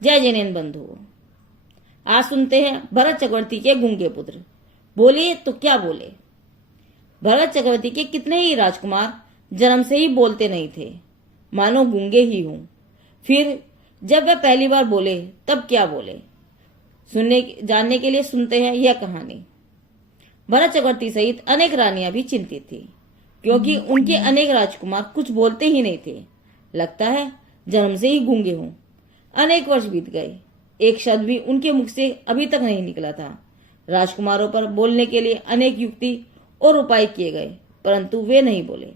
जय जैन बंधुओं, आज सुनते हैं भरत चक्रवर्ती के गूंगे पुत्र। बोले तो क्या बोले। भरत चक्रवर्ती के कितने ही राजकुमार जन्म से ही बोलते नहीं थे, मानो गूंगे ही हों। फिर जब वह पहली बार बोले तब क्या बोले, सुनने जानने के लिए सुनते हैं यह कहानी। भरत चक्रवर्ती सहित अनेक रानियां भी चिंतित थी, क्योंकि उनके अनेक राजकुमार कुछ बोलते ही नहीं थे। लगता है जन्म से ही गूंगे हों। अनेक वर्ष बीत गए, एक शब्द भी उनके मुख से अभी तक नहीं निकला था। राजकुमारों पर बोलने के लिए अनेक युक्ति और उपाय किए गए, परंतु वे नहीं बोले।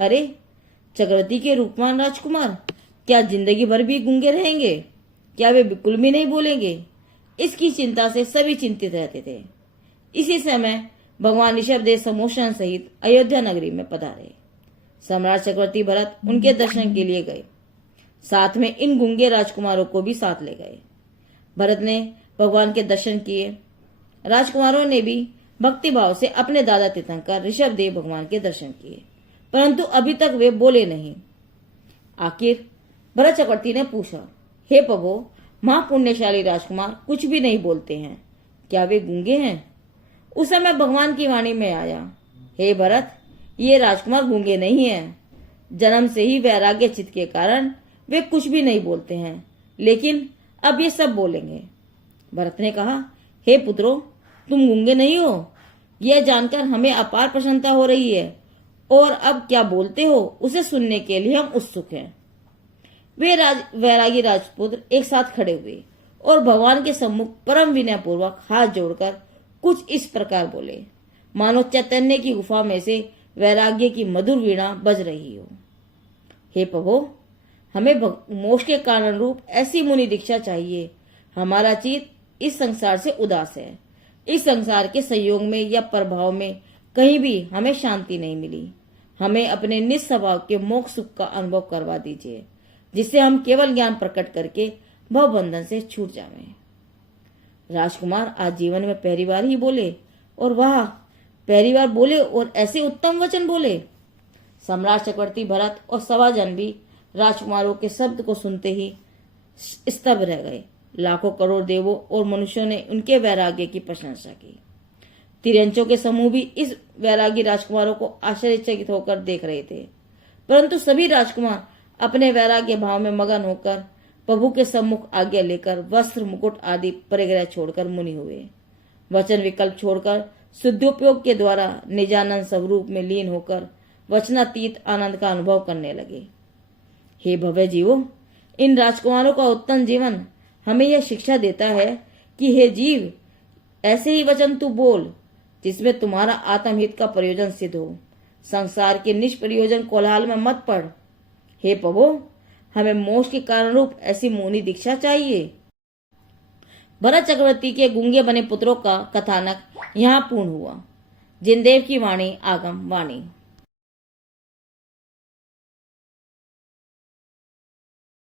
अरे, चक्रवर्ती के रूपवान राजकुमार क्या जिंदगी भर भी गूंगे रहेंगे? क्या वे बिल्कुल भी नहीं बोलेंगे? इसकी चिंता से सभी चिंतित रहते थे। इसी समय भगवान ऋषभदेव समोषण सहित अयोध्या नगरी में पधारे। सम्राट चक्रवर्ती भरत उनके दर्शन के लिए गए, साथ में इन गूंगे राजकुमारों को भी साथ ले गए। भरत ने भगवान के दर्शन किए। राजकुमारों ने भी भक्ति भाव से अपने दादा तीर्थंकर ऋषभदेव भगवान के दर्शन किए, परंतु अभी तक वे बोले नहीं। आखिर भरत चक्रवर्ती ने पूछा, हे प्रभु, महापुण्यशाली राजकुमार कुछ भी नहीं बोलते हैं, क्या वे गूंगे हैं? उस समय भगवान की वाणी में आया, हे भरत, ये राजकुमार गूंगे नहीं हैं। जन्म से ही वैराग्य चित्त के कारण वे कुछ भी नहीं बोलते हैं, लेकिन अब ये सब बोलेंगे। भरत ने कहा, हे पुत्रों, तुम गूंगे नहीं हो, यह जानकर हमें अपार प्रसन्नता हो रही है, और अब क्या बोलते हो उसे सुनने के लिए हम उत्सुक हैं। वे वैरागी राजपुत्र एक साथ खड़े हुए और भगवान के सम्मुख परम विनय पूर्वक हाथ जोड़कर कुछ इस प्रकार बोले, मानो चैतन्य की गुफा में से वैराग्य की मधुर वीणा बज रही हो। हे प्रभु, हमें मोक्ष के कारण रूप ऐसी मुनि दीक्षा चाहिए। हमारा चित्त इस संसार से उदास है। इस संसार के संयोग में या प्रभाव में कहीं भी हमें शांति नहीं मिली। हमें अपने निस्वभाव के मोक्ष सुख का अनुभव करवा दीजिए, जिससे हम केवल ज्ञान प्रकट करके भव बंधन से छूट जाएं। राजकुमार आज जीवन में पहली बार ही बोले, और वह पहली बार बोले और ऐसे उत्तम वचन बोले। सम्राट चक्रवर्ती भरत और सभाजन भी राजकुमारों के शब्द को सुनते ही स्तब्ध रह गए। लाखों करोड़ देवों और मनुष्यों ने उनके वैराग्य की प्रशंसा की। तिरंचों के समूह भी इस वैरागी राजकुमारों को आश्चर्यचकित होकर देख रहे थे, परंतु सभी राजकुमार अपने वैराग्य भाव में मगन होकर प्रभु के सम्मुख आज्ञा लेकर वस्त्र मुकुट आदि परिग्रह छोड़कर मुनि हुए। वचन विकल्प छोड़कर शुद्धोपयोग के द्वारा निजानंद स्वरूप में लीन होकर वचनातीत आनंद का अनुभव करने लगे। हे भव्य जीवो, इन राजकुमारों का उत्तम जीवन हमें यह शिक्षा देता है कि हे जीव, ऐसे ही वचन तू बोल जिसमें तुम्हारा आत्महित का प्रयोजन सिद्ध हो। संसार के निष्प्रयोजन कोलाहल में मत पड़। हे प्रभु, हमें मोक्ष के कारण रूप ऐसी मुनि दीक्षा चाहिए। भरत चक्रवर्ती के गूंगे बने पुत्रों का कथानक यहाँ पूर्ण हुआ। जिनदेव की वाणी आगम वाणी।